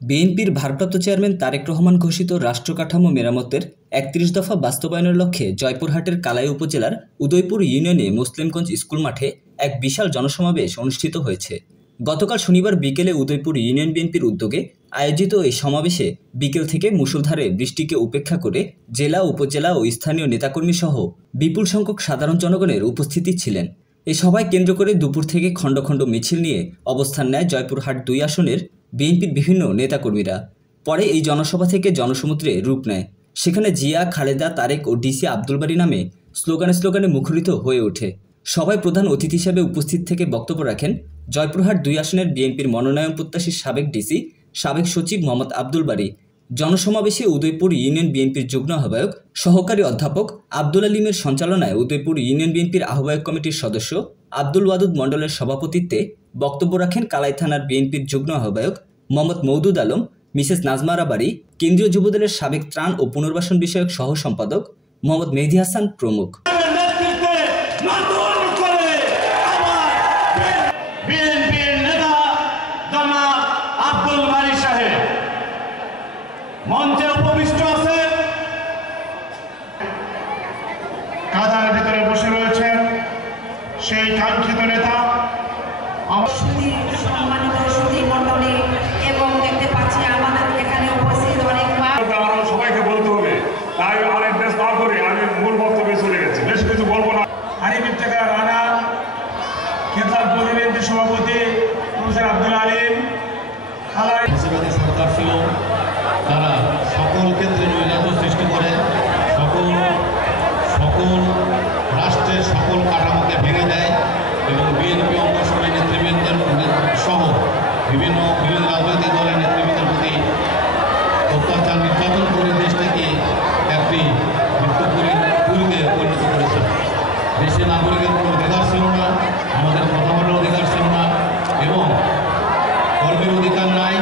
বিএনপির ভারপ্রাপ্ত চেয়ারম্যান তারেক রহমান ঘোষিত রাষ্ট্র কাঠামো মেরামতের ৩১ দফা বাস্তবায়নের লক্ষ্যে জয়পুরহাটের কালাই উপজেলার উদয়পুর ইউনিয়নে মুসলিমগঞ্জ স্কুল মাঠে এক বিশাল জনসমাবেশ অনুষ্ঠিত হয়েছে। গতকাল শনিবার বিকেলে উদয়পুর ইউনিয়ন বিএনপির উদ্যোগে আয়োজিত এই সমাবেশে বিকেল থেকে মুষলধারে বৃষ্টিকে উপেক্ষা করে জেলা, উপজেলা ও স্থানীয় নেতাকর্মী সহ বিপুল সংখ্যক সাধারণ জনগণের উপস্থিতি ছিলেন। এই সভায় কেন্দ্র করে দুপুর থেকে খণ্ড খণ্ড মিছিল নিয়ে অবস্থান নেয় জয়পুরহাট ২ আসনের বিএনপির বিভিন্ন নেতাকর্মীরা। পরে এই জনসভা থেকে জনসমুদ্রে রূপ নেয়। সেখানে জিয়া, খালেদা, তারেক ও ডিসি আব্দুল বারী নামে স্লোগানে মুখরিত হয়ে ওঠে। সভায় প্রধান অতিথি হিসেবে উপস্থিত থেকে বক্তব্য রাখেন জয়পুরহাট ২ আসনের বিএনপির মনোনয়ন প্রত্যাশী সাবেক ডিসি, সাবেক সচিব মোহাম্মদ আব্দুল বারী। জনসমাবেশে উদয়পুর ইউনিয়ন বিএনপির যুগ্ম আহ্বায়ক সহকারী অধ্যাপক আব্দুল আলীমের সঞ্চালনায় উদয়পুর ইউনিয়ন বিএনপির আহ্বায়ক কমিটির সদস্য আব্দুল ওয়াদুদ মণ্ডলের সভাপতিত্বে বক্তব্য রাখেন কালাই থানার বিএনপির যুগ্ম আহ্বায়ক মোহাম্মদ মওদুদ আলম, মিসেস নাজমা আরা, কেন্দ্রীয় যুবদলের সাবেক ত্রাণ ও পুনর্বাসন বিষয়ক সহ সম্পাদক মোহাম্মদ মেহেদী হাসান প্রমুখ। মঞ্চে উপবিষ্ট আছে, কাদার ভিতরে বসে রয়েছেন সেই কাঙ্ক্ষিত নেতা সম্মানিত সুধী মণ্ডলী এবং দেখতে পাচ্ছি আমাদের এখানে উপস্থিত অনেক সবাইকে বলতে হবে, তাই আর অ্যাড্রেস না করে আমি মূল বক্তব্যে চলে গেছি, বেশ কিছু বলবো না। আরিফ থেকে রানা, খেতাব প্রতিনিধি সভাপতি প্রফেসর আব্দুল আলীম, সরকার ছিল, তারা সকল ক্ষেত্রে নৈরাজ্য সৃষ্টি করে সকল রাষ্ট্রের সকল কাঠামোকে ভেঙে দেয় এবং বিএনপি অঙ্গসংগঠনের নেতৃবৃন্দের সহ বিভিন্ন রাজনৈতিক দলের নেতৃবৃন্দের প্রতি অত্যাচার নির্যাতন করে দেশটাকে একটি পুরীতে পরিণত করেছে। দেশের নাগরিকের কোনো অধিকার ছিল না, আমাদের কথা বলার অধিকার ছিল না এবং কর্মের অধিকার নাই।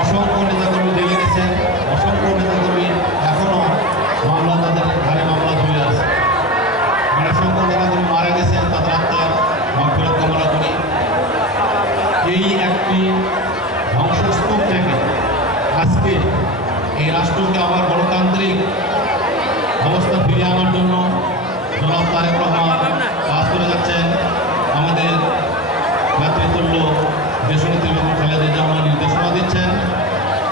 অসংখ্য নেতাকর্মী জেলে গেছেন, অসংখ্য নেতাকর্মী এখনও মামলা, তাদের ঘাড়ে মামলা ঝুলে আছে। অসংখ্য নেতাকর্মী মারা গেছেন, তাদের আত্মার মাগফিরাত কামনা করি। এই একটি ধ্বংসস্তূপ থেকে আজকে এই রাষ্ট্রকে আবার গণতান্ত্রিক অবস্থা ফিরিয়ে আনার জন্য জনাব তারেক রহমান কাজ করে যাচ্ছেন। আমাদের নেতৃত্ব দেশনেত্রী বেগম খালেদা জিয়া নির্দেশনা দিচ্ছেন।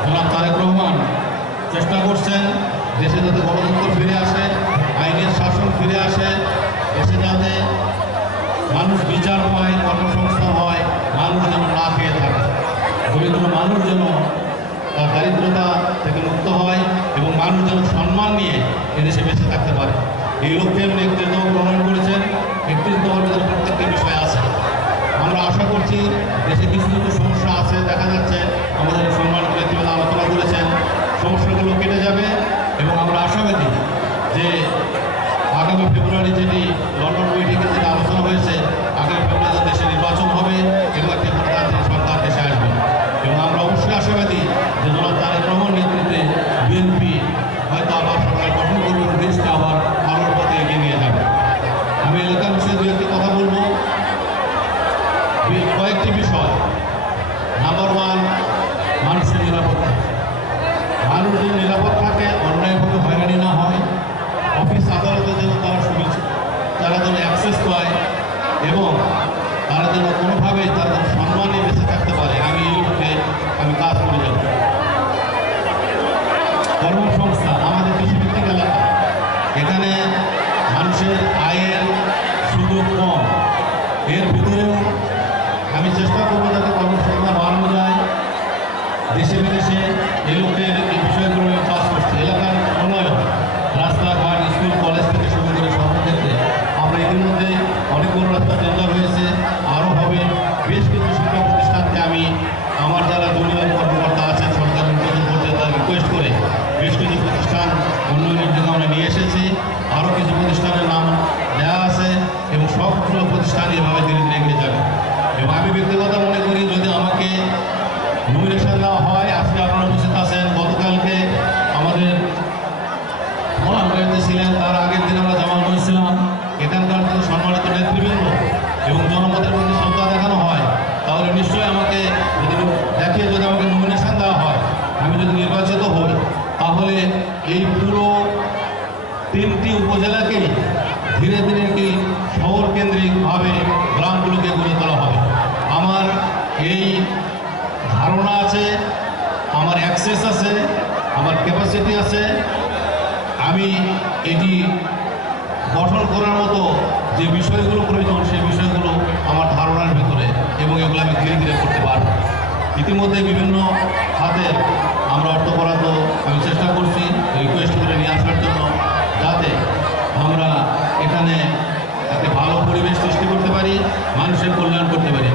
জনাব তারেক রহমান চেষ্টা করছেন দেশে যাতে গণতন্ত্র ফিরে আসে, আইনের শাসন ফিরে আসে, দেশে যাতে মানুষ বিচার পায়, কর্মসংস্থান হয়, মানুষ যেন না খেয়ে থাকে, দরিদ্র মানুষ যেন তার দারিদ্রতা থেকে মুক্ত হয় এবং মানুষ যেন সম্মান নিয়ে এদেশে বেঁচে থাকতে পারে। এই লক্ষ্যে উনি ৩১ দফা প্রণয়ন করেছেন। ৩১ দফার ভিতরে প্রত্যেকটি বিষয় আছে। আমরা আশা করছি দেশে কিছু সমস্যা আছে, দেখা যাচ্ছে আমাদের সম্মানিত ব্যক্তিগত আলোচনা করেছেন, সমস্যাগুলো কেটে যাবে এবং আমরা আশাবাদী যে আগামী ফেব্রুয়ারি যেটি লন্ডন বৈঠকে যেটা আলোচনা হয়েছে, আগামী ফেব্রুয়ারিতে দেশে নির্বাচন হবে এবং একটি গণতান্ত্রিক সরকার দেশে আসবে এবং আমরা অবশ্যই আশাবাদী যে জনাব তারেক রহমান নেতৃত্বে বিএনপি হয়তো আবার সরকার গঠন করবে, দেশকে আবার আলোর পথে এগিয়ে নিয়ে যাবে। আমি এলাকার বিষয়ে দু একটি কথা বলবো। কয়েকটি বিষয়। নাম্বার 1, মানুষের নিরাপত্তা। মানুষ যেন নিরাপদ থাকে, অন্যায়ভাবে হয়রানি না হয়, অফিস আদালতে যেন তারা যেন অ্যাক্সেস পায় এবং তারা যেন কোনোভাবে তারা সম্মানে বেঁচে থাকতে পারে। আমি এই লক্ষ্যে কাজ করে যাব। কর্মসংস্থান আমাদের কৃষিভিত্তিক এলাকা, এখানে মানুষের আয়ের সুযোগ কম, এর ভিতরেও আমি চেষ্টা করবো যাতে কর্মসংস্থান বাড়ানো যায়। দেশে বিদেশে এই লক্ষ্যে এই বিষয়গুলো কাজ করছে। এলাকার উন্নয়ন, রাস্তাঘাট, স্কুল, কলেজ থেকে শুরু করে সর্বক্ষেত্রে আমরা এদের মধ্যে অনেকগুলো রাস্তা টেন্ডার হয়েছে, আরও হবে। বেশ কিছু শিক্ষা প্রতিষ্ঠানকে আমি আমার যারা জুনিয়র কর্মকর্তা আছেন সরকার উন্নয়ন করতে তারা রিকোয়েস্ট করে বেশ কিছু প্রতিষ্ঠান উন্নয়নের জন্য আমরা নিয়ে এসেছি। আরও কিছু প্রতিষ্ঠানের নাম দেওয়া আছে এবং সবগুলো প্রতিষ্ঠান এভাবে ধীরে ধীরে এগিয়ে যাবে। এবং আমি ব্যক্তিগত মনে করি যদি আমাকে নমিনেশন দেওয়া হয়, আজকে আপনারা উপস্থিত আছেন, গতকালকে আমাদের মহানগরীতে ছিলেন, তার আগের দিন আমরা জমা করেছিলাম। এখানকার যদি সম্মানিত নেতৃবৃন্দ এবং জনমতের প্রতি শ্রদ্ধা দেখানো হয় তাহলে নিশ্চয়ই আমাকে যদি দেখে ধারণা আছে, আমার অ্যাক্সেস আছে, আমার ক্যাপাসিটি আছে, আমি এটি গঠন করার মতো যে বিষয়গুলো প্রয়োজন সেই বিষয়গুলো আমার ধারণার ভিতরে, এবং এগুলো আমি ধীরে ধীরে করতে পারব। ইতিমধ্যে বিভিন্ন খাতে আমরা অর্থ বরাদ্দ আমি চেষ্টা করছি রিকোয়েস্ট করে নিয়ে আসার জন্য, যাতে আমরা এখানে একটা ভালো পরিবেশ সৃষ্টি করতে পারি, মানুষের কল্যাণ করতে পারি।